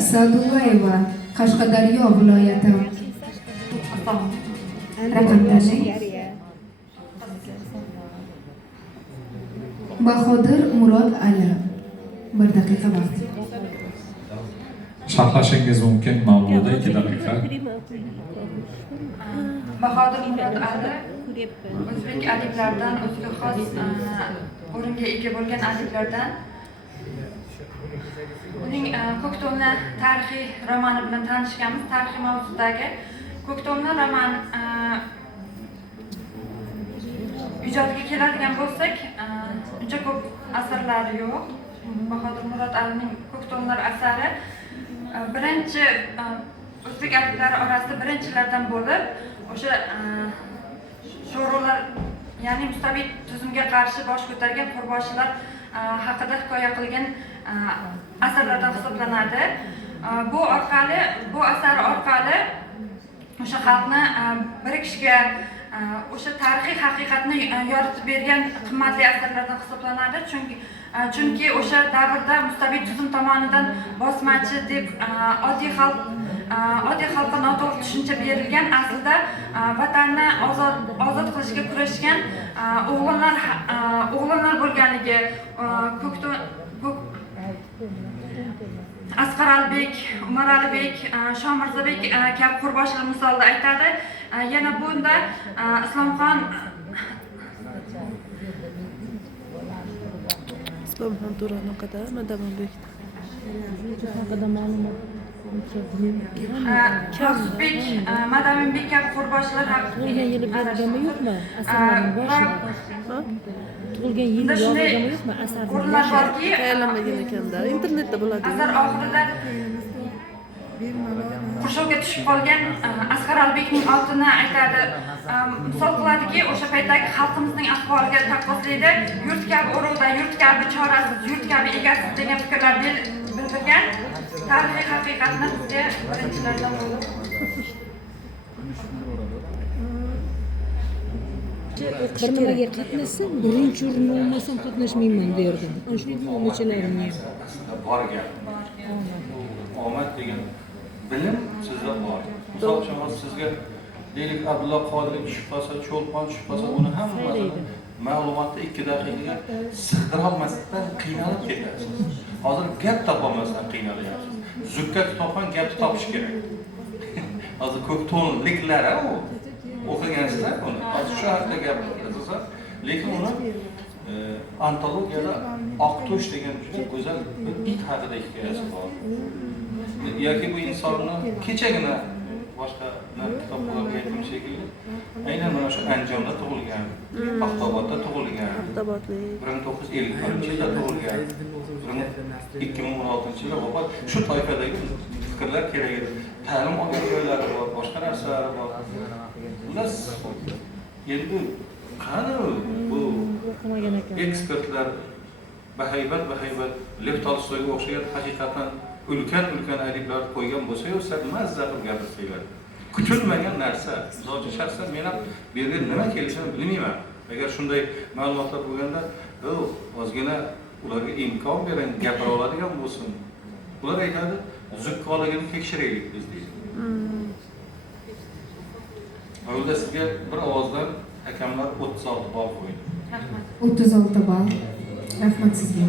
Sa'dullayeva, Qashqadaryo viloyati. Raqamlari Bahodir Murod Ali. 1 daqiqa vaqt. Sharhlashingiz mumkin mavzuda 2 daqiqa. Bahodir Murod Ali o'zbek adiblaridan, o'ziga xos o'ringa ega bo'lgan adiblardan. Uning Ko'kto'lni tarixiy romani bilan tanishganmiz. Tarixiy mavzudagi Ko'kto'lni roman ijodiga keladigan bo'lsak, uncha ko'p asarlari yo'q. Bahodir Murod Alining Ko'kto'llar asari birinchi o'zbek adiblari orasida birinchilardan bo'lib, o'sha sho'rolar, ya'ni mustabid tuzumga qarshi bosh ko'targan qurboshilar haqida hikoya qilgan asarlardan hisoblanadi. Bu asar orqali o'sha xalqni birikishga, o'sha tarixiy haqiqatni yoritib bergan qimmatli asarlardan hisoblanadi. Chunki o'sha davrda mustabid tuzum tomonidan bosmachi deb oddiy xalqqa noto'g'ri tushuncha berilgan, aslida vatanni ozod qilishga kurashgan o'g'lonlar bo'lganligi, Asqar Alibek, Umar Alibek, Shoh Mirzobek kabi qurboshilar misolida aytadi. Yana bunda Islomxon To'ranoqada Madamabek Kazbek, Madamabek kabi qurboshilar tug'ilgan yili berilganmi yo'qmi? Asarlarning boshida. Tug'ilgan yili yozilganmi yo'qmi? Asarning o'rinlar borki, tayyorlanmagan ekanda internetda bo'ladi. asar oxirida qurshovga tushib qolgan Asqar Alibekning otini aytadi. Misol qiladiki, o'sha paytdagi xalqimizning ahvoliga taqqoslaydi. Yurt kabi o'rovda, yurt kabi chorasiz, yurt kabi egasiz degan fikrlar bildirgan. Tarixiy haqiqatni bizga birinchilardan bo'lib bir nimaga qatnashsam, birinchi o'rinni olmasam qatnashmayman derdim. Ana shu nechalarini ham. Bor gap. Omad degan bilim sizda bor. Misol uchun sizga deylik Abdulla Qodirov tushib qolsa, Cho'lpon tushib qolsa, uni hammasini ma'lumotni 2 daqiqaga sig'dira olmasdan qiynalib ketasiz. Hozir gap topolmasdan qiynalyapsiz. Zukka kitobdan gapni topish kerak. Hozir Ko'kto'lliklar u o'qigansizlar uni. Hozir shu haqida gap qilsa, lekin uni antologiyada Oqtush degan juda go'zal bir it haqida hikoyasi bor. Yoki bu insonni kechagina boshqa kitoblarga aytdim shekilli, aynan mana shu Andijonda tug'ilgan, Paxtobodda tug'ilgan, 1951-yilda tug'ilgan, 2016-yilda vafot. Shu toifadagi fikrlar kerak edi. Ta'lim olgan joylari bor, boshqa narsalari bor. Ular endi qani bu ekspertlar bahaybat Lev Tolstoyga o'xshagan haqiqatan ulkan adiblar qo'ygan bo'lsa-yu, siz mazza qilib gapirsanglar. Kutilmagan narsa. Misol shaxsan men ham bu yerga nima kelishini bilmayman. Agar shunday ma'lumotlar bo'lganda, ozgina ularga imkon bering, gapira oladigan bo'lsin. Ular aytadi, zukkoligini tekshiraylik biz deydi. O'ylda sizga bir ovozdan hakamlar 36 ball qo'ydi. rahmat. 36 ball. Rahmat sizga.